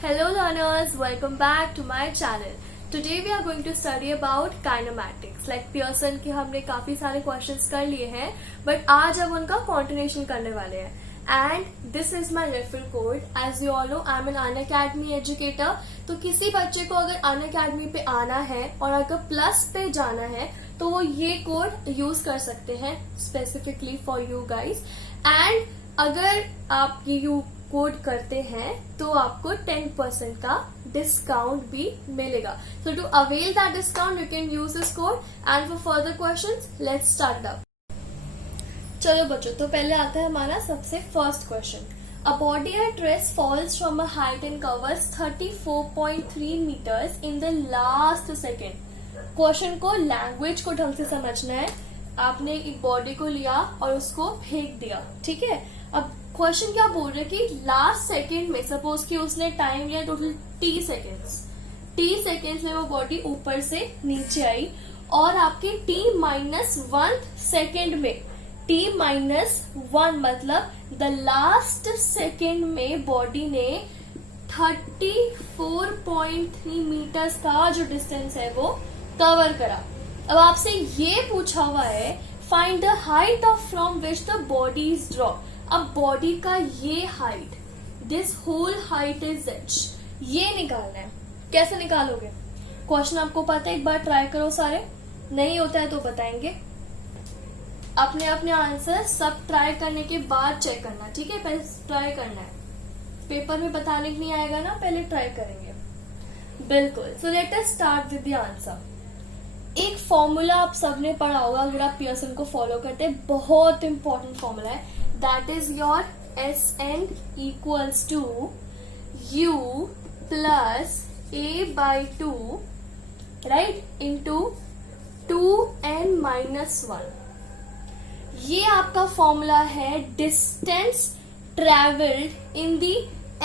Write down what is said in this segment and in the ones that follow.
Hello learners, welcome back to my channel. Today we are going to study about kinematics. Like Pearson के हमने काफी सारे questions कर लिए हैं, but आज हम उनका continuation करने वाले हैं. And this is my referral code. As you all know, I'm an Unacademy educator. तो किसी बच्चे को अगर Unacademy पे आना है और अगर प्लस पे जाना है तो वो ये कोड यूज कर सकते हैं specifically for you guys. And अगर आप ये कोड करते हैं तो आपको 10% का डिस्काउंट भी मिलेगा. So to avail that discount you can use this code. And for further questions let's start up. चलो बच्चों, तो पहले आता है हमारा सबसे first question. A body at rest falls from a height and covers 34.3 meters in the last second. Question को language को ढंग से समझना है. आपने एक बॉडी को लिया और उसको फेंक दिया, ठीक है. अब क्वेश्चन क्या बोल रहे कि लास्ट सेकेंड में, सपोज कि उसने टाइम लिया टोटल टी सेकेंड्स में वो बॉडी ऊपर से नीचे आई और आपके t-1 सेकेंड में, t-1 मतलब द लास्ट सेकेंड में बॉडी ने 34.3 मीटर्स का जो डिस्टेंस है वो कवर करा. अब आपसे ये पूछा हुआ है find the height of from which the body is drop. अब बॉडी का ये height, this whole height is h, ये निकालना है. कैसे निकालोगे? क्वेश्चन आपको पता है, एक बार ट्राई करो. सारे नहीं होता है तो बताएंगे. अपने अपने आंसर सब ट्राई करने के बाद चेक करना, ठीक है. पहले ट्राई करना है, पेपर में बताने के नहीं आएगा ना, पहले ट्राई करेंगे. बिल्कुल. So let us start with the answer. एक फॉर्मूला आप सबने पढ़ा होगा अगर आप पियर्सन को फॉलो करते हैं, बहुत इंपॉर्टेंट फॉर्मूला है. That is your Sn equals to U plus A by 2, right, into 2n minus 1. ये आपका फॉर्मूला है distance travelled in the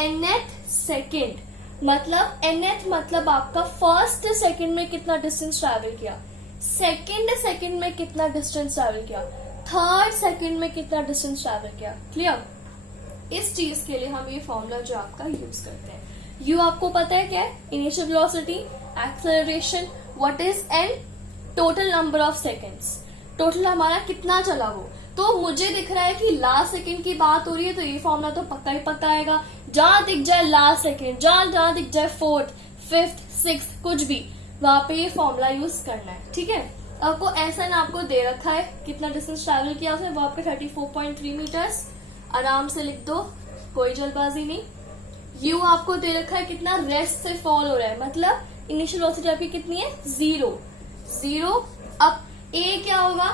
nth second. मतलब nth मतलब आपका फर्स्ट सेकेंड में कितना डिस्टेंस ट्रेवल किया, सेकेंड में कितना डिस्टेंस ट्रेवल किया, थर्ड सेकेंड में कितना डिस्टेंस ट्रैवल किया. क्लियर? इस चीज के लिए हम ये फॉर्मूला जो आपका यूज करते हैं. यू आपको पता है क्या है? Initial velocity, acceleration. What is an? Total number of seconds. Total हमारा कितना चला वो. तो मुझे दिख रहा है कि लास्ट सेकेंड की बात हो रही है तो ये फॉर्मूला तो पक्का ही पक्का आएगा. जहां दिख जाए लास्ट सेकेंड, जहां दिख जाए फोर्थ, फिफ्थ, सिक्स्थ, कुछ भी, वहां पे ये फॉर्मूला यूज करना है, ठीक है. आपको ऐसा ना आपको दे रखा है कितना डिस्टेंस ट्रैवल किया उसने, वो आपके 34.3 मीटर्स. आराम से लिख दो, कोई जल्दबाजी नहीं. यू आपको दे रखा है कितना रेस्ट से फॉल हो रहा है, मतलब इनिशियल वेलोसिटी आपकी कितनी है, 0. अब ए क्या होगा?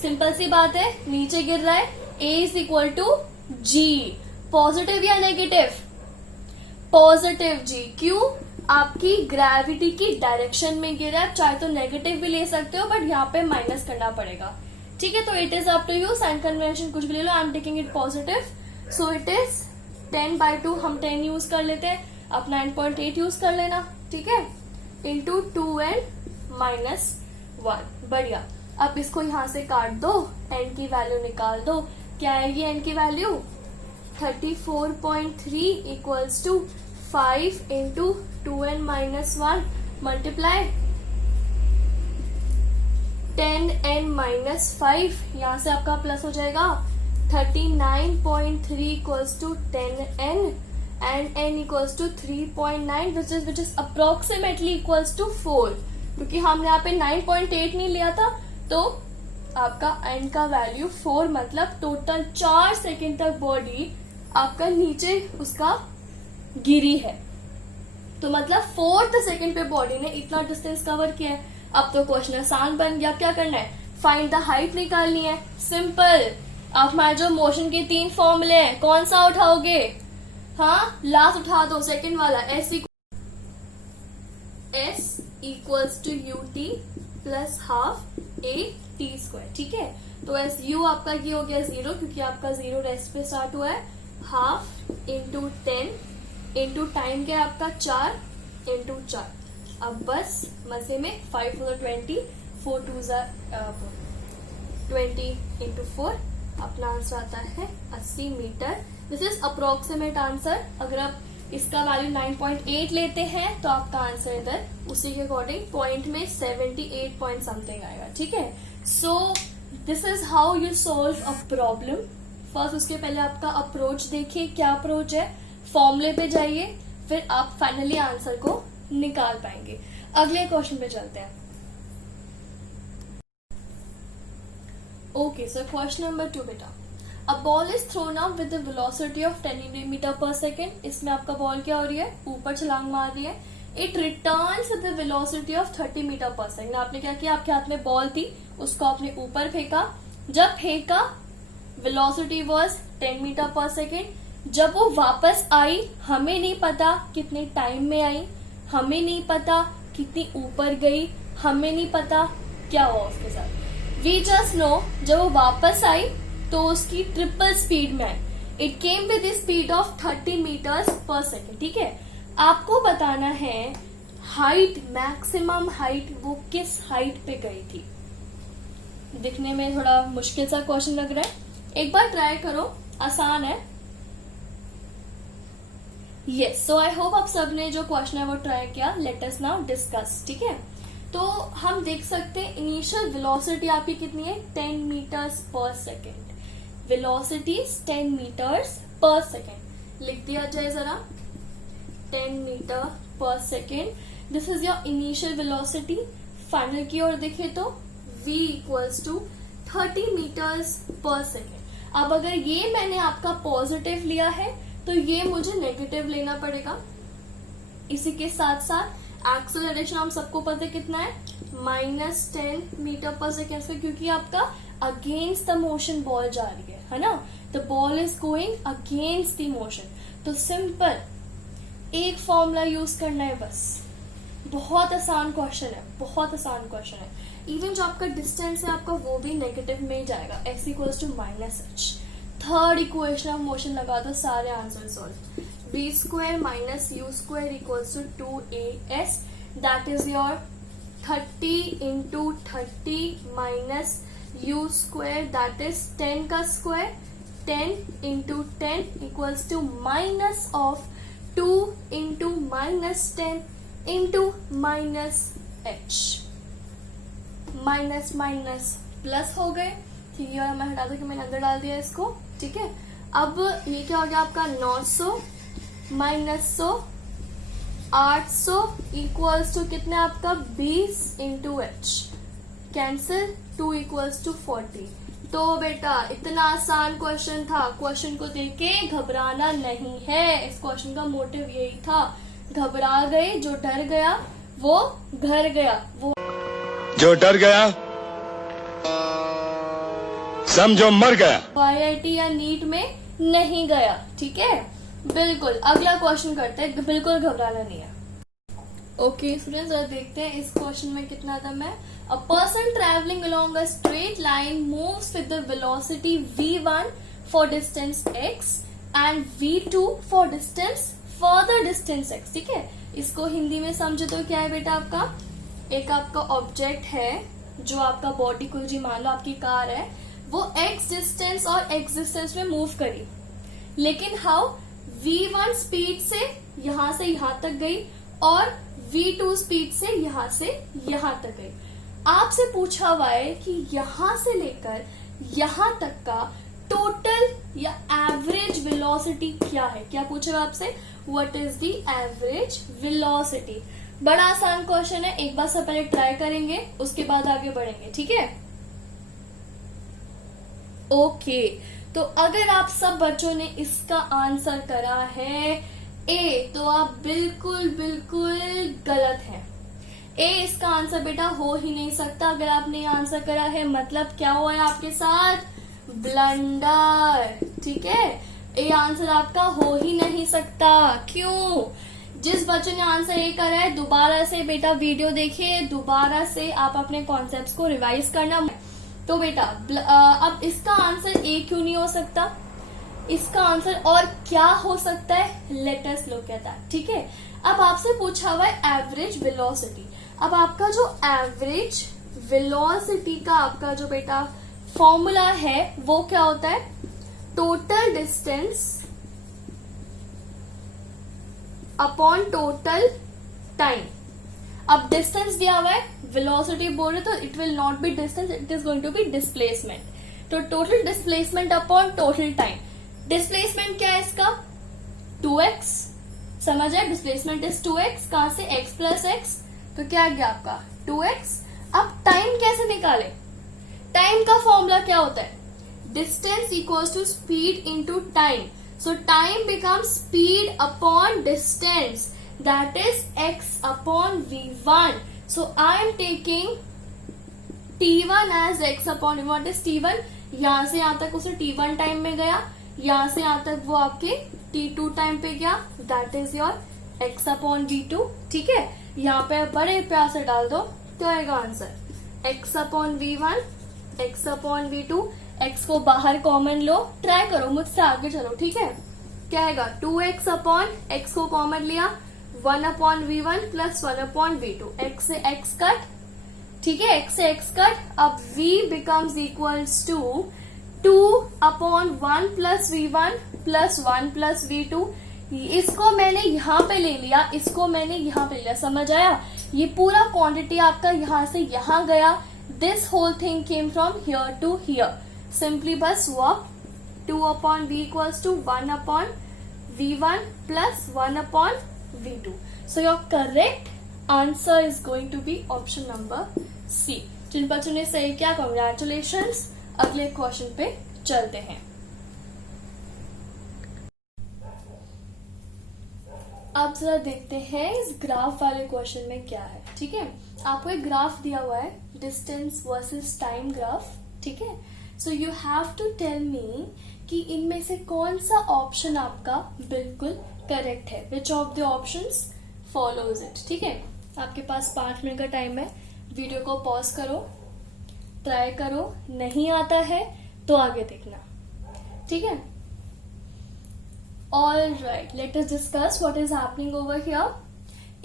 सिंपल सी बात है, नीचे गिर रहा है. A is equal to G. Positive या नेगेटिव? Positive G. क्यों? आपकी ग्रेविटी की डायरेक्शन में गिरा है. चाहे तो नेगेटिव भी ले सकते हो बट यहाँ पे माइनस करना पड़ेगा, ठीक है. तो it is up to you. Sign convention कुछ भी ले लो. I am taking it positive. So it is 10/2. हम 10 यूज कर लेते हैं, आप 9.8 यूज कर लेना, ठीक है. Into 2n minus 1. बढ़िया. अब इसको यहाँ से काट दो, n की वैल्यू निकाल दो. क्या आएगी n की value? 34.3 equals to 5 into 2n minus 1 multiply 10n minus 5. यहां से आपका प्लस हो जाएगा. 39.3 equals to 10n and n equals to 3.9 which is approximately equals to 4. क्योंकि हमने यहाँ पे 9.8 नहीं लिया था तो आपका n का वैल्यू 4, मतलब टोटल 4 सेकेंड तक बॉडी आपका नीचे उसका गिरी है. तो मतलब 4th सेकेंड पे बॉडी ने इतना डिस्टेंस कवर किया है. अब तो क्वेश्चन आसान बन गया. क्या करना है? फाइंड द हाइट निकालनी है. सिंपल. आप हमारे जो मोशन के 3 फॉर्मूले हैं, कौन सा उठाओगे? हाँ, लास्ट उठा दो, सेकेंड वाला. S equals to ut plus half a t square, ठीक है. तो एस यू आपका ये हो गया 0 क्योंकि आपका 0 रेस्ट पे स्टार्ट हुआ है. हाफ इंटू 10 इंटू टाइम क्या आपका 4 इंटू 4. अब बस मजे में 5 20, 4 2 20 इंटू 4. अपना आंसर आता है 80 metre. This is approximate answer. अगर आप इसका वैल्यू 9.8 लेते हैं तो आपका आंसर इधर उसी के अकॉर्डिंग पॉइंट में 78 पॉइंट समथिंग आएगा, ठीक है। So this is how you solve a problem. First उसके पहले आपका अप्रोच देखिए, क्या अप्रोच है, फॉर्मूले पे जाइए, फिर आप फाइनली आंसर को निकाल पाएंगे। अगले क्वेश्चन पे चलते हैं। ओके, सो क्वेश्चन नंबर 2 बेटा, a ball is thrown up with the velocity of 10 metre per second. इसमें आपका बॉल क्या हो रही है, ऊपर छलांग मार रही है। It returns with the velocity of 30 metre per second. आपने क्या किया, आपके हाथ में बॉल थी, उसको आपने ऊपर फेंका। जब फेंका velocity was 10 metre per second. जब वो वापस आई, हमें नहीं पता कितने टाइम में आई, हमें नहीं पता कितनी ऊपर गई, हमें नहीं पता क्या हुआ उसके साथ। वी जस्ट नो जब वो वापस आई तो उसकी ट्रिपल स्पीड में आई। It came with speed of 30 meters per second, ठीक है। आपको बताना है हाइट, मैक्सिमम हाइट वो किस हाइट पे गई थी। दिखने में थोड़ा मुश्किल सा क्वेश्चन लग रहा है, एक बार ट्राई करो, आसान है। यस, सो आई होप आप सबने जो क्वेश्चन है वो ट्राई किया। लेट अस नाउ डिस्कस, ठीक है। तो हम देख सकते हैं इनिशियल वेलोसिटी आपकी कितनी है, 10 metres per second. Velocity 10 metres per second लिख दिया जाए जरा, 10 metre per second. This is your initial velocity. Final की ओर देखे तो v equals to 30 meters per second. अब अगर ये मैंने आपका पॉजिटिव लिया है तो ये मुझे नेगेटिव लेना पड़ेगा। इसी के साथ साथ एक्सेलरेशन हम सबको पता है कितना है, -10 मीटर पर सेकेंड से, क्योंकि आपका अगेंस्ट द मोशन बॉल जा रही है ना, the ball is going against the motion. तो सिंपल एक फॉर्मूला यूज करना है बस। बहुत आसान क्वेश्चन है, बहुत आसान क्वेश्चन है। इवन जो आपका डिस्टेंस है आपका वो भी नेगेटिव में ही जाएगा, s equals to -h। Third equation of motion लगा दो, सारे answer solve. v square minus u square equals to 2as, that is your 30 into 30 minus u square, that is 10 का square, 10 into 10 equals to minus of 2 into -10 into -h। Minus minus plus हो गए, ठीक है। मैं हटा दूं कि मैंने अंदर डाल दिया इसको, ठीक है। अब ये क्या हो गया आपका 900 -100 800 इक्वल्स टू कितने आपका 20 into h, cancel, 2 equals to 40। तो बेटा इतना आसान क्वेश्चन था, क्वेश्चन को देख के घबराना नहीं है। इस क्वेश्चन का मोटिव यही था, घबरा गए, जो डर गया वो घर गया, वो जो डर गया समझो मर गया, IIT या नीट में नहीं गया, ठीक है। बिल्कुल, अगला क्वेश्चन करते हैं, बिल्कुल घबराना नहीं है। ओके स्टूडेंट्स, जरा देखते हैं इस क्वेश्चन में कितना दम है। A person travelling along a straight line moves with the velocity v1 for distance x and v2 for distance further distance x, ठीक है। इसको हिंदी में समझे तो क्या है बेटा, आपका एक आपका ऑब्जेक्ट है जो आपका बॉडी को, जी मान लो आपकी कार है, वो x डिस्टेंस और x डिस्टेंस में मूव करी, लेकिन हाउ, v1 स्पीड से यहां तक गई और v2 स्पीड से यहां तक गई। आपसे पूछा हुआ है कि यहां से लेकर यहां तक का टोटल या एवरेज वेलोसिटी क्या है। क्या पूछा हुआ आपसे, what is the average velocity. बड़ा आसान क्वेश्चन है, एक बार सब पहले ट्राई करेंगे, उसके बाद आगे बढ़ेंगे, ठीक है। ओके, तो अगर आप सब बच्चों ने इसका आंसर करा है ए, तो आप बिल्कुल बिल्कुल गलत हैं। ए इसका आंसर बेटा हो ही नहीं सकता। अगर आपने ये आंसर करा है मतलब क्या हुआ है आपके साथ, ब्लंडर, ठीक है। ए आंसर आपका हो ही नहीं सकता। क्यों? जिस बच्चे ने आंसर ए करा है दोबारा से बेटा वीडियो देखिए, दोबारा से आप अपने कॉन्सेप्ट्स को रिवाइज करना। तो बेटा अब इसका आंसर ए क्यों नहीं हो सकता, इसका आंसर और क्या हो सकता है, let us look at that, ठीक है। अब आपसे पूछा हुआ है एवरेज वेलोसिटी। अब आपका जो एवरेज वेलोसिटी का आपका जो बेटा फॉर्मूला है वो क्या होता है, total distance upon total time. अब डिस्टेंस दिया हुआ है, वेलोसिटी बोल रहे तो it will not be distance, it is going to be displacement. तो total displacement upon total time. Displacement क्या है इसका? 2x। समझ आए? Displacement is 2x। कहां से? x प्लस एक्स, तो क्या आ गया आपका 2x। अब टाइम कैसे निकाले? टाइम का फॉर्मूला क्या होता है? Distance equals to speed into time. So time becomes speed upon distance, that is x upon v1. So I am taking t1 as x upon v1. What is t1? यहां से यहां तक उसे t1 time में गया, यहां से यहां तक वो आपके t2 टाइम पे गया, that is your x upon v2. ठीक है, यहाँ पे बड़े प्यार से डाल दो तो आएगा answer x upon v1, x upon v2. x को बाहर कॉमन लो, ट्राई करो मुझसे आगे चलो. ठीक है, क्या आएगा? 2x अपॉन x को कॉमन लिया, 1 upon v1 plus 1 upon v2. x से x कट. ठीक है, x से x कट. अब v becomes equals to 2 upon 1 plus v1 plus 1 plus v2. इसको मैंने यहां पे ले लिया, इसको मैंने यहां पे लिया. समझ आया? ये पूरा क्वांटिटी आपका यहां से यहां गया. This whole thing came from here to here. Simply बस work. 2 upon v equals to 1 upon v1 plus 1 upon v2. So your correct answer is going to be option number C. जिन बच्चों ने सही किया, congratulations. अगले question पे चलते हैं. अब जरा देखते हैं इस ग्राफ वाले क्वेश्चन में क्या है. ठीक है, आपको एक ग्राफ दिया हुआ है, डिस्टेंस वर्सेस टाइम ग्राफ. ठीक है, so you have to tell me कि इनमें से कौन सा ऑप्शन आपका बिल्कुल करेक्ट है. Which of the options follows it. ठीक है, आपके पास 5 मिनट का टाइम है. वीडियो को पॉज करो, ट्राई करो, नहीं आता है तो आगे देखना. ठीक है, all right, let us discuss what is happening over here.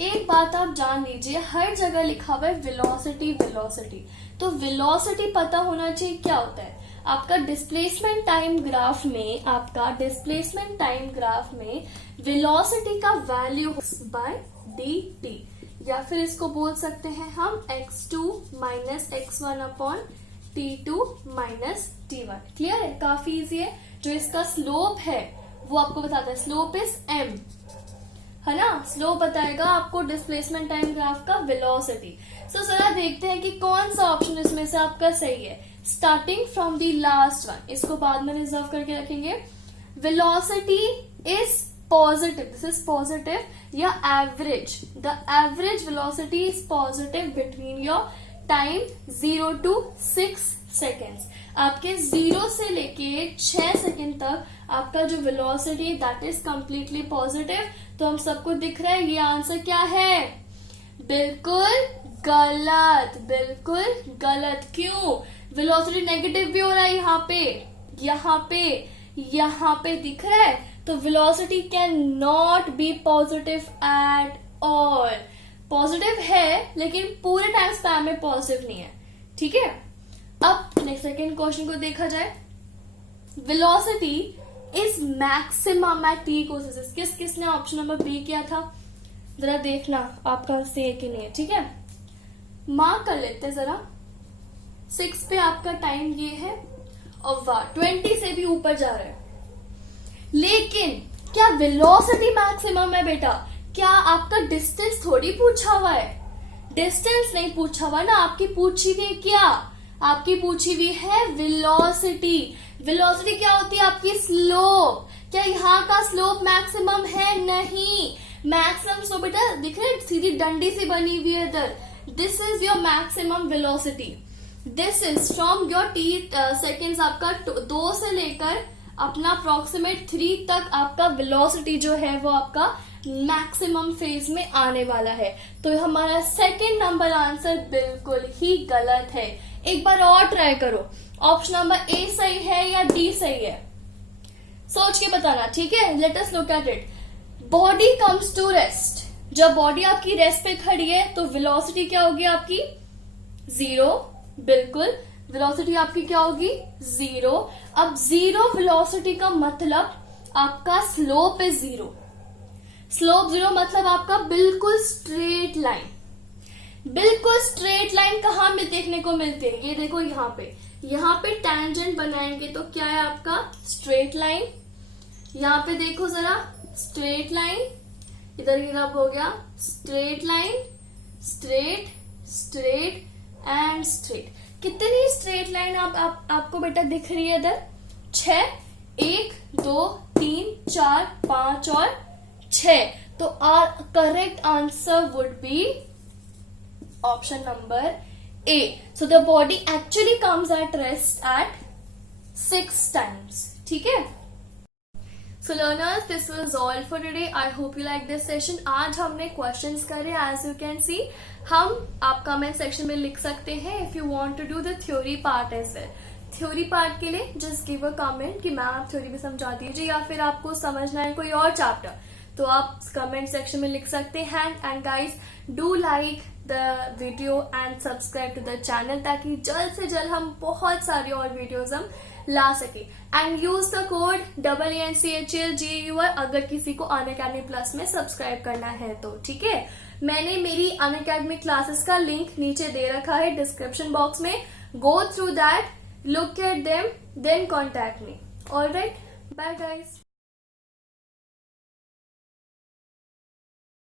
एक बात आप जान लीजिए, हर जगह लिखा हुआ है वेलोसिटी वेलोसिटी. तो वेलोसिटी पता होना चाहिए क्या होता है. आपका डिस्प्लेसमेंट टाइम ग्राफ में, आपका डिस्प्लेसमेंट टाइम ग्राफ में वेलोसिटी का वैल्यू बाय dt, या फिर इसको बोल सकते हैं हम x2 minus x1 upon t2 minus t1. Clear है? काफी इजी है. जो इसका स्लोप है वो आपको बताता है. स्लोप इज m, है ना? स्लोप बताएगा आपको डिस्प्लेसमेंट टाइम ग्राफ का वेलोसिटी. सो जरा देखते हैं कि कौन सा ऑप्शन इसमें से आपका सही है. Starting from the last one, इसको बाद में रिजर्व करके रखेंगे. Velocity is positive, this is positive, या average. The average velocity is positive between your time 0 to 6 seconds. आपके 0 से लेके 6 सेकेंड तक आपका जो velocity that is completely positive. तो हम सबको दिख रहा है ये आंसर क्या है? बिल्कुल गलत, बिल्कुल गलत. क्यों? वेलोसिटी नेगेटिव भी हो रहा है यहाँ पे, यहाँ पे, यहाँ पे दिख रहा है. तो velocity can not be positive at all. Positive है लेकिन पूरे टाइम स्पैन में पॉजिटिव नहीं है. ठीक है, अब नेक्स्ट सेकेंड क्वेश्चन को देखा जाए. Velocity is maximum at t equals to 6. किस किसने ऑप्शन नंबर बी किया था? जरा देखना आपका सही कि नहीं है. ठीक है, मार्क कर लेते हैं जरा. 6 पे आपका टाइम ये है और वाह 20 से भी ऊपर जा रहा है. लेकिन क्या वेलोसिटी मैक्सिमम है बेटा? क्या आपका डिस्टेंस थोड़ी पूछा हुआ है. डिस्टेंस नहीं पूछा हुआ ना, आपकी पूछी हुई क्या? आपकी पूछी हुई है वेलोसिटी. वेलोसिटी क्या होती है? आपकी स्लोप. क्या यहाँ का स्लोप मैक्सिमम है? नहीं. मैक्सिमम स्लोप बेटा दिख रहे, सीधी डंडी सी बनी हुई है इधर. This is your maximum velocity. This is from your t seconds, आपका 2 से लेकर अपना अप्रोक्सीमेट 3 तक आपका वेलोसिटी जो है वो आपका मैक्सिमम फेज में आने वाला है. तो हमारा सेकेंड नंबर आंसर बिल्कुल ही गलत है. एक बार और ट्राई करो. ऑप्शन नंबर ए सही है या डी सही है? सोच के बताना. ठीक है, let us look at it. Body comes to rest. जब बॉडी आपकी रेस्ट पे खड़ी है तो वेलोसिटी क्या होगी आपकी? 0. बिल्कुल, वेलोसिटी आपकी क्या होगी? 0. अब 0 वेलोसिटी का मतलब आपका स्लोप इज 0. स्लोप 0 मतलब आपका बिल्कुल स्ट्रेट लाइन। बिल्कुल स्ट्रेट लाइन कहाँ में देखने को मिलते हैं? ये देखो यहाँ पे टैंजेंट बनाएंगे तो क्या है आपका स्ट्रेट लाइन। यहाँ पे देखो जरा स्ट्रेट लाइन, इधर की तरफ हो गया straight line, straight, straight and straight. कितनी स्ट्रेट लाइन आपको बेटा दिख रही है इधर? 6, 1, 2, 3, 4, 5 और 6। तो our correct answer would be option number A. So the body actually comes at rest at 6 times. ठीक है? So learners, this was all for today. I hope you like this session. आज हमने questions करे, as you can see. हम आप comment section में लिख सकते हैं if you want to do the theory part as well. Theory part के लिए just give a comment कि मैम आप थ्योरी में समझा दीजिए, या फिर आपको समझना है कोई और चैप्टर तो आप कमेंट सेक्शन में लिख सकते हैं। And guys do like the video and subscribe to the channel ताकि जल्द से जल्द हम बहुत सारी और वीडियोस हम ला सके। And use the code ANCHLGUR अगर किसी को अनअकैडमी प्लस में सब्सक्राइब करना है तो। ठीक है, मैंने मेरी अनअकैडमी क्लासेस का लिंक नीचे दे रखा है डिस्क्रिप्शन बॉक्स में। Go through that, look at them, then contact me. Alright, bye guys.